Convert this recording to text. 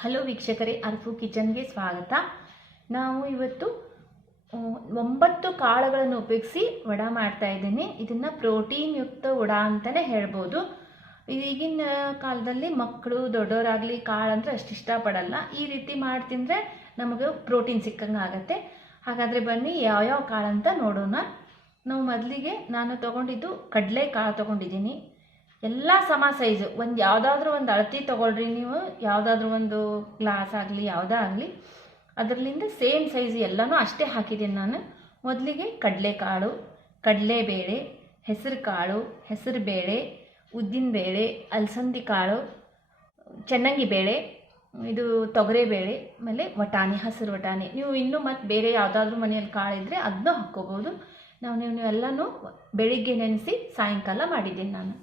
Hello ವೀಕ್ಷಕರೇ, arfukitchenಗೆ ಸ್ವಾಗತ. ನಾವು ಇವತ್ತು 9 ಕಾಳುಗಳನ್ನು ಉಪಯೋಗಿಸಿ ವಡ ಮಾಡ್ತಾ ಇದ್ದೀನಿ. ಇದನ್ನು ಪ್ರೋಟೀನ್ ಯುಕ್ತ ವಡ ಅಂತಲೇ ಹೇಳ್ಬೋದು. ಈಗಿನ ಕಾಲದಲ್ಲಿ ಮಕ್ಕಳು ದೊಡ್ಡವರಾಗಲಿ ಕಾಳು ಅಂದರೆ ಅಷ್ಟು ಇಷ್ಟಪಡಲ್ಲ. ಈ ರೀತಿ ಮಾಡಿ ತಿಂದರೆ ನಮಗೆ ಪ್ರೋಟೀನ್ ಸಿಕ್ಕಂಗೆ ಆಗುತ್ತೆ. ಹಾಗಾದರೆ ಬನ್ನಿ ಯಾವ್ಯಾವ ಕಾಳು ಅಂತ ನೋಡೋಣ. ನಾವು ಮೊದಲಿಗೆ ನಾನು ತೊಗೊಂಡಿದ್ದು ಕಡಲೆ ಕಾಳು ತೊಗೊಂಡಿದ್ದೀನಿ. ಎಲ್ಲ ಸಮ ಸೈಜು, ಯಾವುದಾದ್ರೂ ಒಂದು ಅಳತೆ ತೊಗೊಳ್ರಿ. ನೀವು ಯಾವುದಾದ್ರೂ ಒಂದು ಗ್ಲಾಸ್ ಆಗಲಿ ಯಾವುದೇ ಆಗಲಿ ಅದರಲ್ಲಿಂದ ಸೇಮ್ ಸೈಜ್ ಎಲ್ಲನೂ ಅಷ್ಟೇ ಹಾಕಿದ್ದೀನಿ ನಾನು. ಮೊದಲಿಗೆ ಕಡಲೆಕಾಳು, ಕಡಲೆಬೇಳೆ, ಹೆಸರು ಕಾಳು, ಹೆಸರು ಬೇಳೆ, ಉದ್ದಿನಬೇಳೆ, ಅಲಸಂದಿ ಕಾಳು, ಚೆನ್ನಾಗಿ ಬೇಳೆ, ಇದು ತೊಗರಿಬೇಳೆ, ಆಮೇಲೆ ವಟಾಣಿ, ಹಸಿರು ವಟಾಣಿ. ನೀವು ಇನ್ನೂ ಮತ್ತು ಬೇರೆ ಯಾವುದಾದ್ರೂ ಮನೆಯಲ್ಲಿ ಕಾಳಿದ್ರೆ ಅದನ್ನೂ ಹಾಕ್ಕೋಬೋದು. ನೀವು ಎಲ್ಲನೂ ಬೆಳಿಗ್ಗೆ ನೆನೆಸಿ ಸಾಯಂಕಾಲ ಮಾಡಿದ್ದೀನಿ ನಾನು.